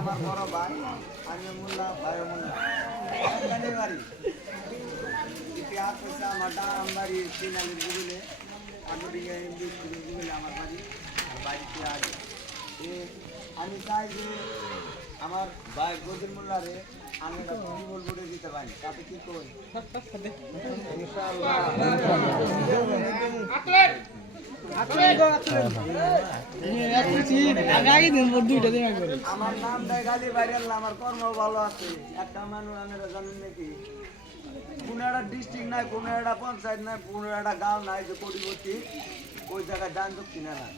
আমার বড় ভাই আমি মোল্লা ভাই মোল্লা বাড়ি ইতিহাস হচ্ছে আমার ডাম বাড়ি সিনালির গুগলে আন্দোলিয়া গুগলে আমার বাড়ি বাড়িতে আগে আমি চাই যে আমার ভাই গদির মোল্লারে আমি একটা টিউবওয়েল বুড়ে দিতে পারি তাতে কি করি আমার নাম দেয় গালি বাইরে আমার কর্ম ভালো আছে একটা মানুষ আপনারা জানেন নাকি কোনো একটা ডিস্ট্রিক্ট নাই কোনো একটা পঞ্চায়েত নাই কোনো একটা গাঁও নাই যে কোটিপতি ওই জায়গায় দান দক্ষিণ না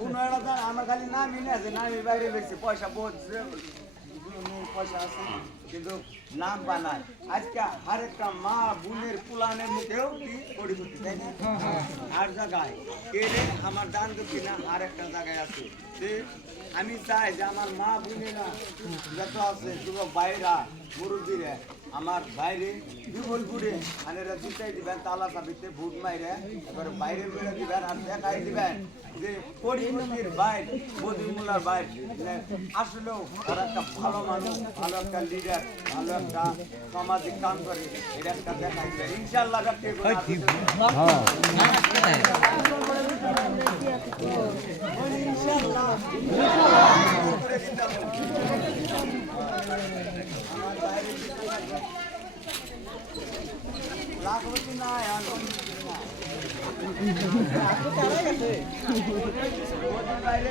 কোনো একটা আমার খালি নামই না আছে নামই বাইরে বেশি পয়সা বহুত পয়সা আছে কিন্তু নাম বানায় আজকে আরেকটা মা বোনের পুলানের মুখেও কি কোটিপতি তাই না আর জায়গায় কে রে আমার দান দক্ষিণা আর একটা জায়গায় আছে আমি চাই যে আমার মা বোনেরা যত আছে যুবক ভাইরা মুরব্বীরা আমার বাইরে বিবল ঘুরে আনেরা জিতাই দিবেন তালা চাবিতে ভোট মাইরে এবার বাইরে বেড়ে দিবেন আর দেখাই দিবেন যে কোটিপতির বাইর বদিমুল্লার বাইর আসলেও ওরা একটা ভালো মানুষ ভালো একটা লিডার ভালো একটা সামাজিক কাম করে এটা একটা দেখাই দিবেন ইনশাল্লাহ লাখপতি না বাইরে